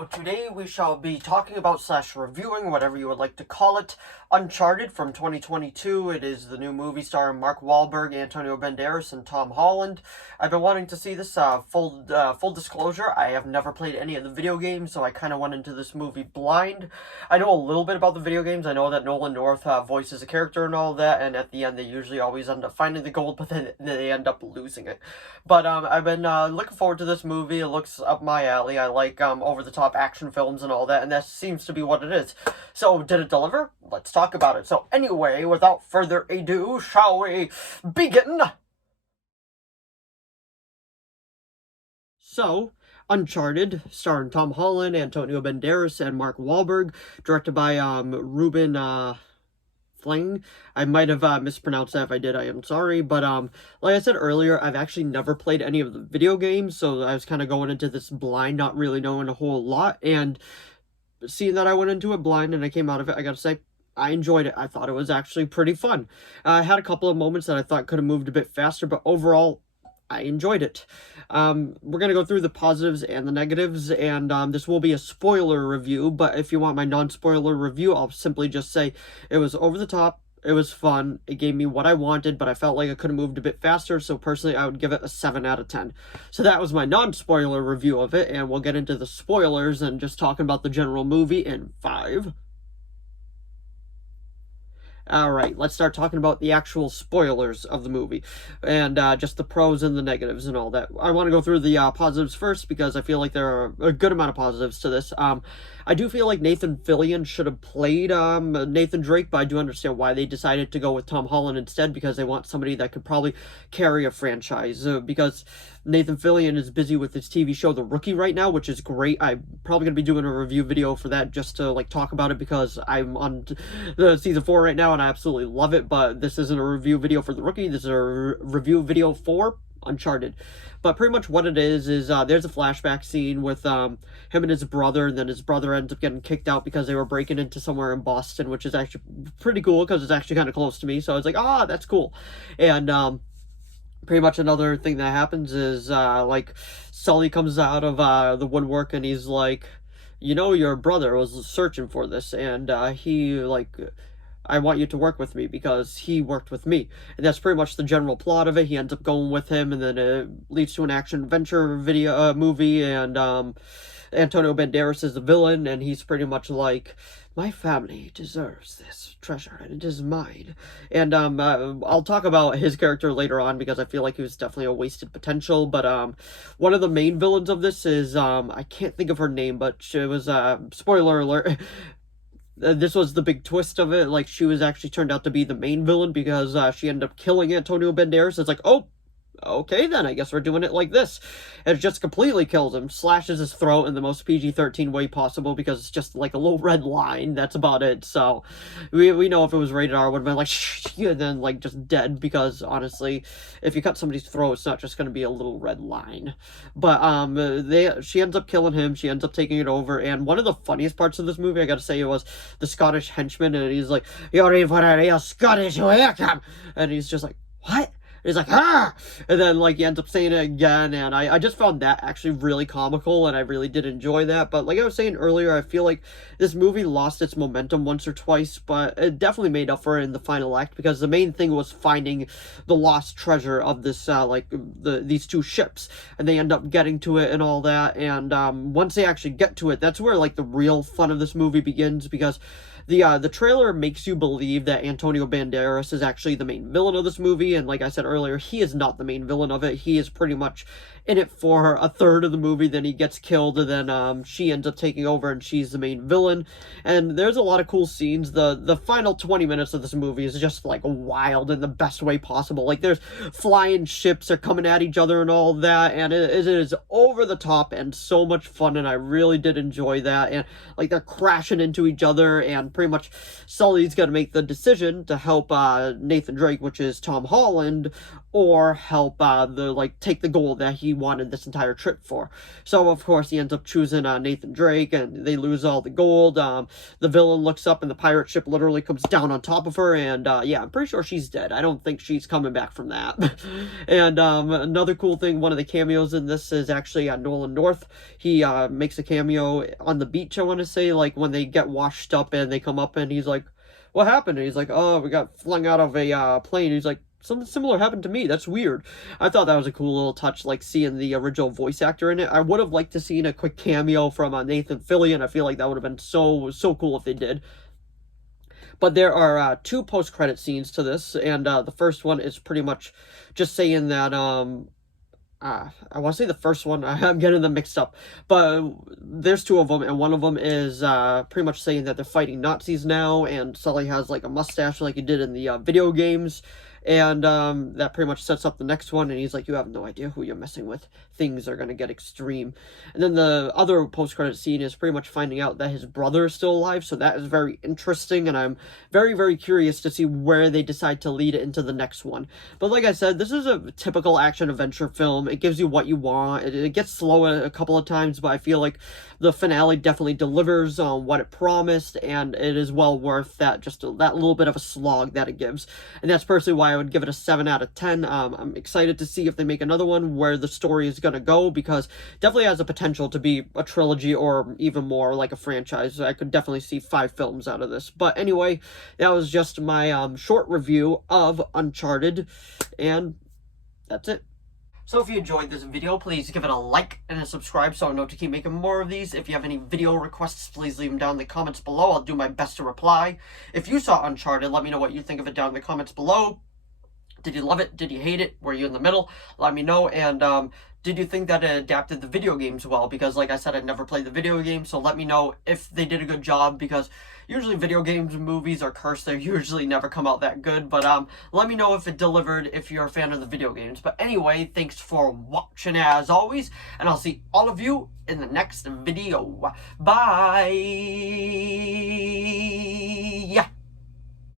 So today we shall be talking about / reviewing, whatever you would like to call it, Uncharted from 2022. It is the new movie starring Mark Wahlberg, Antonio Banderas, and Tom Holland. I've been wanting to see this. Full disclosure, I have never played any of the video games, so I kind of went into this movie blind. I know a little bit about the video games. I know that Nolan North voices a character and all that, and at the end they usually always end up finding the gold, but then they end up losing it. But I've been looking forward to this movie. It looks up my alley. I like over-the-top action films and all that, and that seems to be what it is. So, did it deliver? Let's talk about it. So, anyway, without further ado, shall we begin? So, Uncharted, starring Tom Holland, Antonio Banderas, and Mark Wahlberg, directed by Ruben Fling. I might have mispronounced that. If I did, I am sorry. But like I said earlier, I've actually never played any of the video games, so I was kind of going into this blind, not really knowing a whole lot. And seeing that I went into it blind and I came out of it, I gotta say, I enjoyed it. I thought it was actually pretty fun. I had a couple of moments that I thought could have moved a bit faster, but overall, I enjoyed it. We're going to go through the positives and the negatives, and this will be a spoiler review, but if you want my non-spoiler review, I'll simply just say it was over the top, it was fun, it gave me what I wanted, but I felt like I could have moved a bit faster, so personally I would give it a 7 out of 10. So that was my non-spoiler review of it, and we'll get into the spoilers and just talking about the general movie in 5. Alright, let's start talking about the actual spoilers of the movie, and just the pros and the negatives and all that. I want to go through the positives first, because I feel like there are a good amount of positives to this. I do feel like Nathan Fillion should have played Nathan Drake, but I do understand why they decided to go with Tom Holland instead, because they want somebody that could probably carry a franchise, because Nathan Fillion is busy with his TV show The Rookie right now, which is great. I'm probably going to be doing a review video for that just to like talk about it, because I'm on the season 4 right now and I absolutely love it, but this isn't a review video for The Rookie. This is a review video for Uncharted. But pretty much what it is there's a flashback scene with him and his brother, and then his brother ends up getting kicked out because they were breaking into somewhere in Boston, which is actually pretty cool because it's actually kind of close to me, so I was like, that's cool. And pretty much another thing that happens is like Sully comes out of the woodwork and he's like, you know, your brother was searching for this, and he like, I want you to work with me because he worked with me. And that's pretty much the general plot of it. He ends up going with him, and then it leads to an action-adventure movie, and Antonio Banderas is the villain, and he's pretty much like, my family deserves this treasure, and it is mine. And I'll talk about his character later on, because I feel like he was definitely a wasted potential. But one of the main villains of this is, I can't think of her name, but she was, spoiler alert, this was the big twist of it. Like, she was actually turned out to be the main villain, because she ended up killing Antonio Banderas. It's like, oh, okay then, I guess we're doing it like this. And it just completely kills him, slashes his throat in the most PG-13 way possible, because it's just like a little red line, that's about it. So, we know if it was rated R, it would have been like, shh, and then like just dead, because honestly, if you cut somebody's throat, it's not just going to be a little red line. But she ends up killing him, she ends up taking it over, and one of the funniest parts of this movie, I gotta say, it was the Scottish henchman, and he's like, you're in for a real Scottish welcome, and he's just like, what? He's like, ah! And then, like, he ends up saying it again, and I just found that actually really comical, and I really did enjoy that. But like I was saying earlier, I feel like this movie lost its momentum once or twice, but it definitely made up for it in the final act, because the main thing was finding the lost treasure of this, these two ships, and they end up getting to it and all that, and once they actually get to it, that's where, like, the real fun of this movie begins, because the trailer makes you believe that Antonio Banderas is actually the main villain of this movie, and like I said earlier, he is not the main villain of it. He is pretty much in it for a third of the movie, then he gets killed, and then she ends up taking over, and she's the main villain. And there's a lot of cool scenes. The final 20 minutes of this movie is just, like, wild in the best way possible. Like, there's flying ships are coming at each other and all that, and it is over the top and so much fun, and I really did enjoy that. And, like, they're crashing into each other, and pretty much Sully's gonna make the decision to help Nathan Drake, which is Tom Holland, or help take the goal that he he wanted this entire trip for. So of course he ends up choosing Nathan Drake, and they lose all the gold. The villain looks up and the pirate ship literally comes down on top of her, and yeah, I'm pretty sure she's dead. I don't think she's coming back from that. And another cool thing, one of the cameos in this is actually Nolan North. He makes a cameo on the beach, I want to say, like when they get washed up and they come up and he's like, what happened? And he's like, oh, we got flung out of a plane. He's like, something similar happened to me. That's weird. I thought that was a cool little touch, like seeing the original voice actor in it. I would have liked to seen a quick cameo from Nathan Fillion. I feel like that would have been so cool if they did. But there are 2 post-credit scenes to this, and the first one is pretty much just saying that I want to say the first one, I'm getting them mixed up, but there's 2 of them, and one of them is pretty much saying that they're fighting Nazis now, and Sully has like a mustache like he did in the video games, and that pretty much sets up the next one, and he's like, you have no idea who you're messing with. Things are going to get extreme. And then the other post-credit scene is pretty much finding out that his brother is still alive, so that is very interesting, and I'm very curious to see where they decide to lead it into the next one. But like I said, this is a typical action-adventure film. It gives you what you want. It gets slow a couple of times, but I feel like the finale definitely delivers on what it promised, and it is well worth that, just that little bit of a slog that it gives. And that's personally why I would give it a 7 out of 10. I'm excited to see if they make another one where the story is going to go, because definitely has the potential to be a trilogy or even more like a franchise. I could definitely see 5 films out of this. But anyway, that was just my short review of Uncharted, and that's it. So if you enjoyed this video, please give it a like and a subscribe so I know to keep making more of these. If you have any video requests, please leave them down in the comments below. I'll do my best to reply. If you saw Uncharted, let me know what you think of it down in the comments below. Did you love it? Did you hate it? Were you in the middle? Let me know. And did you think that it adapted the video games well? Because like I said, I never played the video game, so let me know if they did a good job, because usually video games and movies are cursed. They usually never come out that good. But let me know if it delivered, if you're a fan of the video games. But anyway, thanks for watching as always, and I'll see all of you in the next video. Bye!